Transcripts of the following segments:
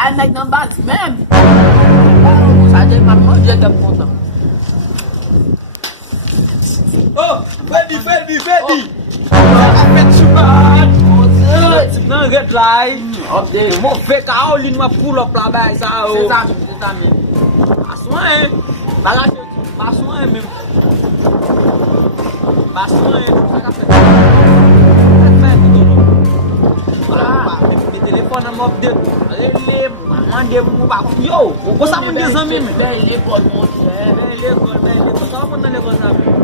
Ay, nag ng bags, ma'am. Sa atin, mama, diyan ka punta. Oh, Fedi. Apet subat. Não, get lá. Update. Mo fake a olho numa pull up lá, vai, sa o. Você tá mesmo. Passou aí. Bagaço, passou aí mesmo. Passou aí. Meu telefone na mão dele. Ele mandei um bagulho. Yo, vou gostar muito desse amigo. Bem, pode montar. Bem, só mandar negócio na frente.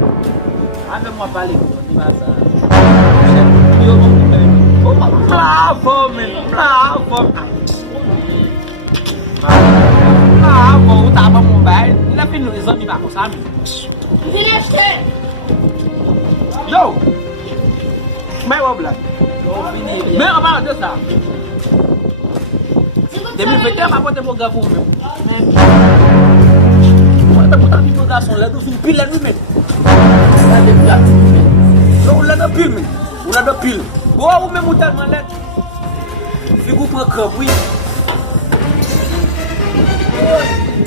Abre uma palha. Eu vou comer. Bravo, man. Bravo. Bravo, tava mobile. Ele é filho do exame da sabe? Yo. Como é o black? Meu, rapaz, Deus tá. Demi foi ter uma porta por gafu meu. Quando botar divulgação lá do fim pila no meio. Não, lá da pila, lá da pila. Boa, o mesmo tá malé. Fico para campo e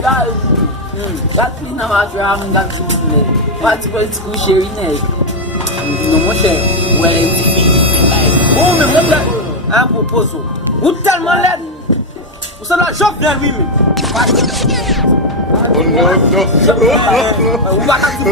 That is not what you have in that school. What's going to share in it? No more share. Where it's o mesmo lá. Ah, proposto. O tal malé. O só lá job there with me. Oh no. O bata do